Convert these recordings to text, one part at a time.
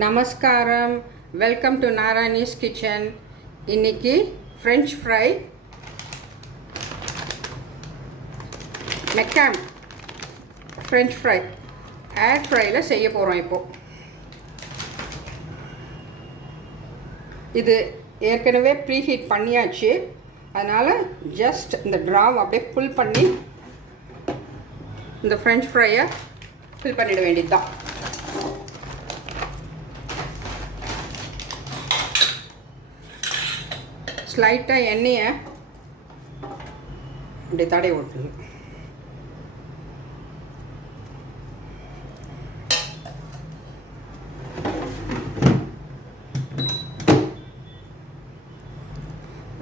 நமஸ்காரம். Welcome to Narayani's kitchen. இன்னைக்கு French fry மெக்கான் ஃப்ரெஞ்ச் ஃப்ரை ஏர் ஃப்ரையில் செய்ய போகிறோம். இப்போது இது ஏற்கனவே ப்ரீஹீட் பண்ணியாச்சு. அதனால் ஜஸ்ட் இந்த ட்ராவ் அப்படியே புல் பண்ணி இந்த ஃப்ரெஞ்ச் ஃப்ரையை ஃபில் பண்ணிட வேண்டியது தான். ஸ்லைட்டாக எண்ணெயை இப்படி தடவி விட்டுருங்க.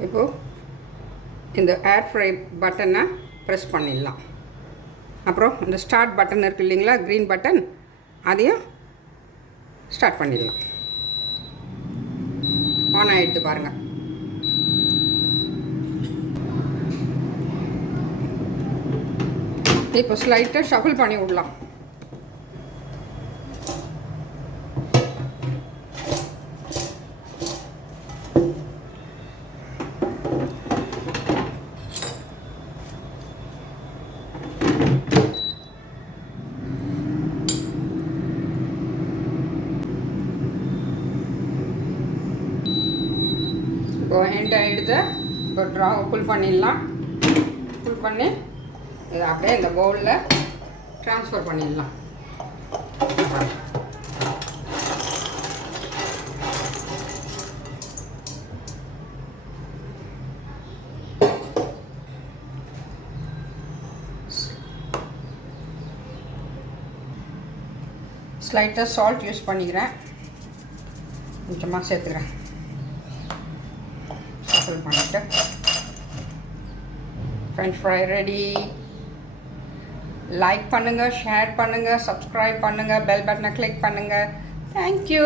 இப்போது இந்த ஏர் ஃப்ரை பட்டனை ப்ரெஸ் பண்ணிடலாம். அப்புறம் இந்த ஸ்டார்ட் பட்டன் இருக்குது இல்லைங்களா, க்ரீன் பட்டன், அதையும் ஸ்டார்ட் பண்ணிடலாம். ஆன் ஆகிடுது பாருங்கள். இப்போ ஸ்லைட்டாக ஷஃபிள் பண்ணி விடலாம். இப்போ ஹேண்ட் ஆகிடுது. இப்போ ட்ராவை புல் பண்ணிடலாம். புல் பண்ணி இதை அப்படியே இந்த பவுலில் ட்ரான்ஸ்ஃபர் பண்ணிடலாம். ஸ்லைட்டாக சால்ட் யூஸ் பண்ணிக்கிறேன், கொஞ்சமாக சேர்த்துக்கிறேன். ஷஃபிள் பண்ணிவிட்டு ஃப்ரெஞ்ச் ஃப்ரை ரெடி. லைக் பண்ணுங்கள், ஷேர் பண்ணுங்கள், சப்ஸ்கிரைப் பண்ணுங்கள், பெல் பட்டனை கிளிக் பண்ணுங்கள். தேங்க்யூ.